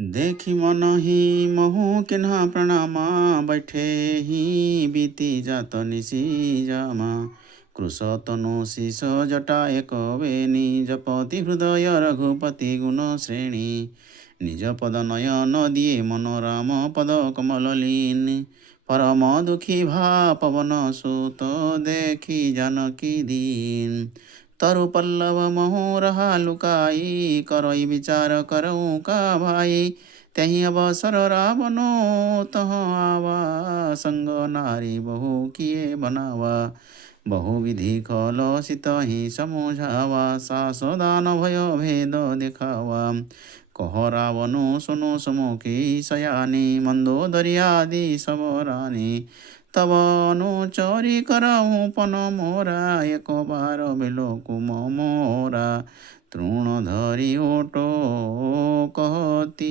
देखि मनहि महु किन्ह प्रणामा बैठे ही बीती जात निशि जामा कृश तनु शीश जटा एक बेनी जपति हृदय रघुपति गुण श्रेणी निज पद नयन दिए मनोराम पद कमल लीन परम दुखी भा पवन सुत देखी जानकी दीन तरु पल्लव मोहरहा लुकाई करई विचार करऊँ का भाई त्यही अवसर रावणो तह आवा संग नारी बहु किए बनावा बहु विधि खल सित ही समझावा सासदान भय भेद देखावा कह रावणो सुनो समुखी सयानी मंदोदरी आदि सब रानी तब अनुचरी करहूँ पन मोरा एक बार बेलो कुम मोरा तृण धरी ओटो कहती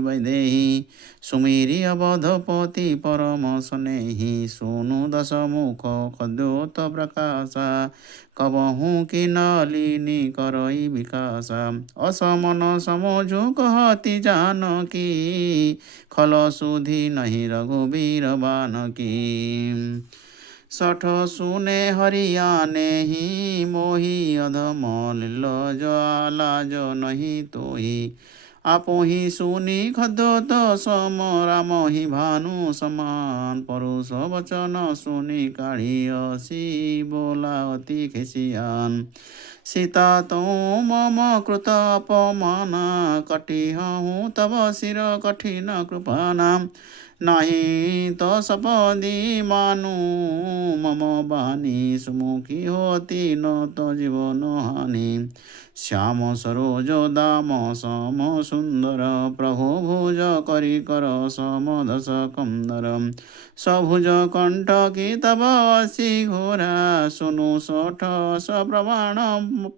वैदेही सुमिरी अवधपति परम स्नेही सुनु दश मुख खद्योत प्रकाशा कबहूँ कि नलिनी करई विकासा असमन समझु कहती जानकी खल सुधि नहीं रघुबीर बानकी सठ सुने हरियाने ही मोही अधम लील ज्वालाज नहीं तोही आपो ही सुनी खद्योत सम राम ही भानु समान परुष वचन सुनी काढ़ी असी बोला अति खेसियान सीता तो मम कृत अपमान कटिहूँ तब शिर कठिन कृपाना नहीं तो सपदी मानु मम बानी सुमुखी होती न तो जीवन हानि श्याम सरोज दाम सम सुंदर प्रभु भुज करी कर समदस कंदर सभुज कंठ की तब असी घोरा सुनु सठ सप्रमाण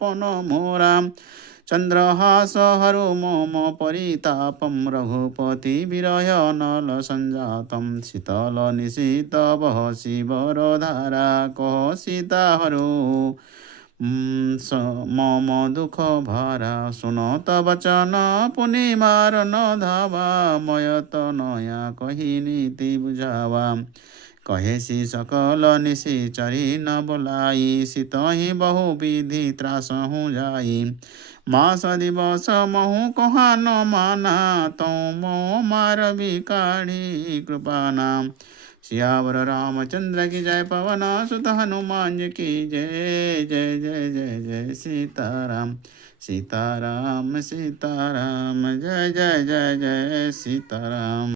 पन मोरा चंद्रहास हरु मम परितापम रघुपति विरह नल संजातम शीतल निशीत बह शिवरधारा कह सीता हरु मम दुख भारा सुनत वचन पुनि मार न धावा मयत नया कही नीति बुझावा कहेसी सकल निशिचरी न बोलाई शीत ही बहु विधि त्रास हूँ जाई मास दिवस महु कहा न माना तो मो मार बिकाढ़ी कृपाना सियावर रामचंद्र की जय पवन सुत हनुमान की जय जय जय जय जय सीताराम सीताराम सीताराम जय जय जय जय सीताराम।